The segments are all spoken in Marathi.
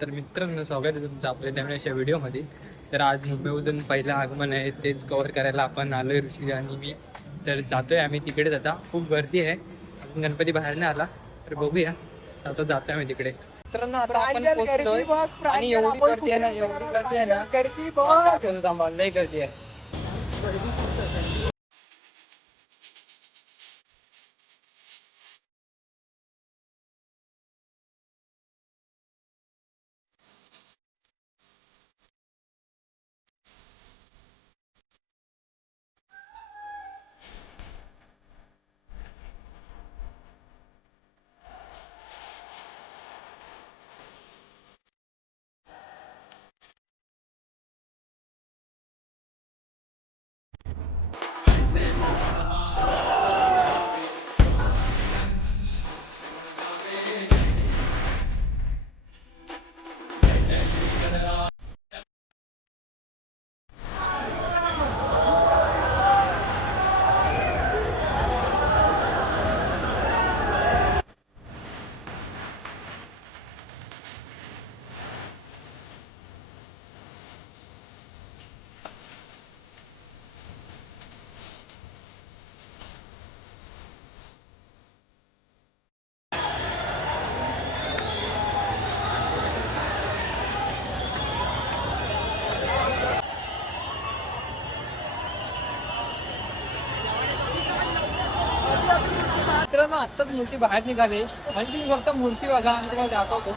तर मित्रांनो, स्वागत आहे तुमचं आपल्या नवीन अशा व्हिडिओमध्ये. तर आज मुंबईमधून पहिलं आगमन आहे, तेच कव्हर करायला आपण आलो आहे ऋषी आणि मी. तर जातोय आम्ही तिकडेच. आता खूप गर्दी आहे, अजून गणपती बाहेर नाही आला, तर बघूया. आता जातोय आम्ही तिकडे. मित्रांनो, आता आपण पोहोचलोय आणि एवढी गर्दी आहे ना, एवढी गर्दी आहे ना, लई गर्दी आहे. मित्रांनो, आत्ताच मूर्ती बाहेर निघाली आणि तुम्ही फक्त मूर्ती बघा आणि तुम्हाला दाखवतो.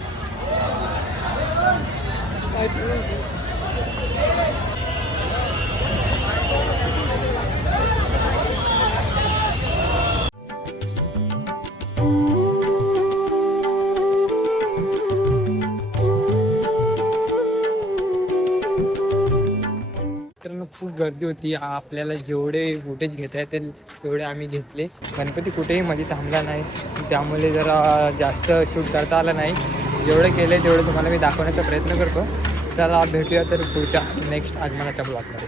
मित्रांनो, खूप गर्दी होती. आपल्याला जेवढे फुटेज घेता येतील तेवढे आम्ही घेतले. गणपती कुठेही मध्ये थांबला नाही, त्यामुळे जरा जास्त शूट करता आलं नाही. जेवढं केलं तेवढं तुम्हाला मी दाखवण्याचा प्रयत्न करतो. चला भेटूया तर पुढच्या नेक्स्ट आगमनाच्या ब्लॉगमध्ये.